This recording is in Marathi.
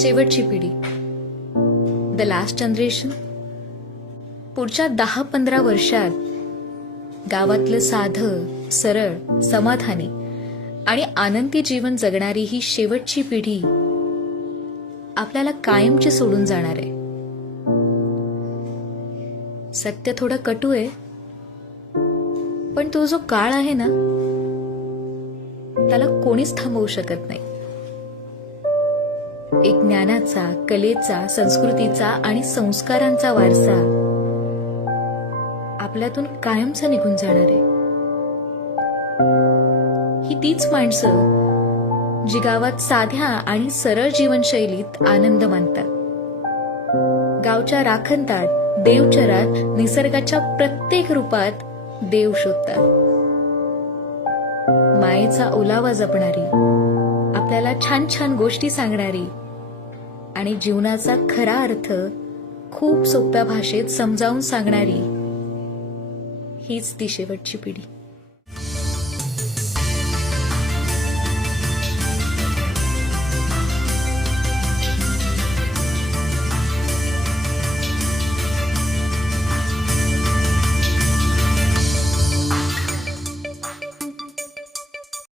शेवटची पिढी, द लास्ट जनरेशन. पुढच्या 10-15 वर्षात गावातलं साधं, सरळ, समाधानी आणि आनंदी जीवन जगणारी ही शेवटची पिढी आपल्याला कायमची सोडून जाणार आहे. सत्य थोडं कटू आहे, पण तो जो काळ आहे ना, त्याला कोणीच थांबवू शकत नाही. एक ज्ञानाचा, कलेचा, संस्कृतीचा आणि संस्कारांचा वारसा आपल्यातून कायमचा निघून जाणार आहे. ही तीच माणसं जी गावात साध्या आणि सरळ जीवनशैलीत आनंद मानतात, गावच्या राखणदार देवचरात निसर्गाच्या प्रत्येक रूपात देव शोधतात, मायेचा ओलावा जपणारी, आपल्याला छान छान गोष्टी सांगणारी आणि जीवनाचा खरा अर्थ खूप सोप्या भाषेत समजावून सांगणारी हीच ती शेवटची पिढी.